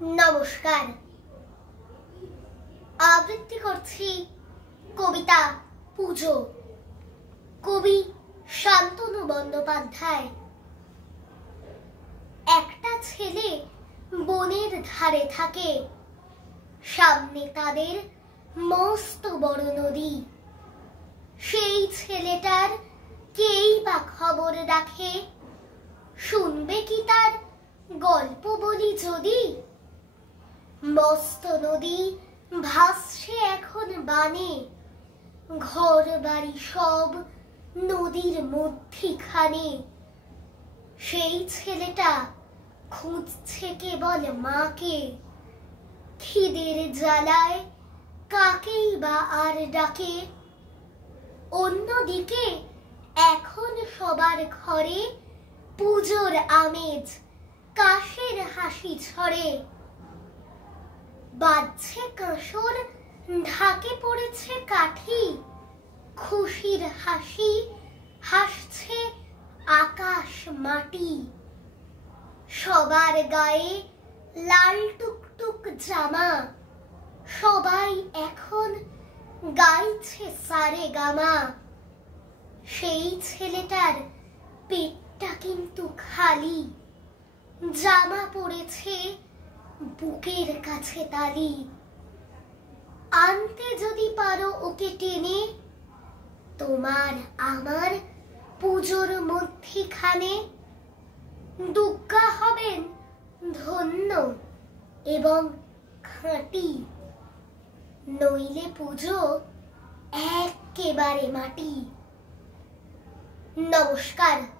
নমস্কার। আবৃত্তি করছি কবিতা পুজো, কবি শান্তনু বন্দ্যোপাধ্যায়। একটা ছেলে বনের ধারে থাকে, সামনে তাদের মস্ত বড় নদী। সেই ছেলেটার কেই বা খবর রাখে, শুনবে কি তার গল্প বলি যদি। মস্ত নদী ভাসছে এখন বানে, ঘর বাড়ি সব নদীর মধ্যিখানে। সেই ছেলেটা খুঁজছে কেবল মাকে, খিদের জ্বালায় কাকেই বা আর ডাকে। অন্যদিকে এখন সবার ঘরে পুজোর আমেজ, কাশের হাসি ছড়ে। বাজছে কাঁসর, ঢাকে পড়েছে কাঠি, খুশির হাসি হাসছে আকাশ মাটি। সবার গায়ে লাল টুকটুক জামা, সবাই এখন গাইছে সারে গামা। সেই ছেলেটার পেটটা কিন্তু খালি, জামা পড়েছে বুকের কাছে তালি। আনতে যদি পারো ওকে টেনে, তোমার আমার পুজোর মধ্যিখানে। দুগ্গা হবেন ধন্য এবং খাঁটি, নইলে পুজো একেবারে মাটি। নমস্কার।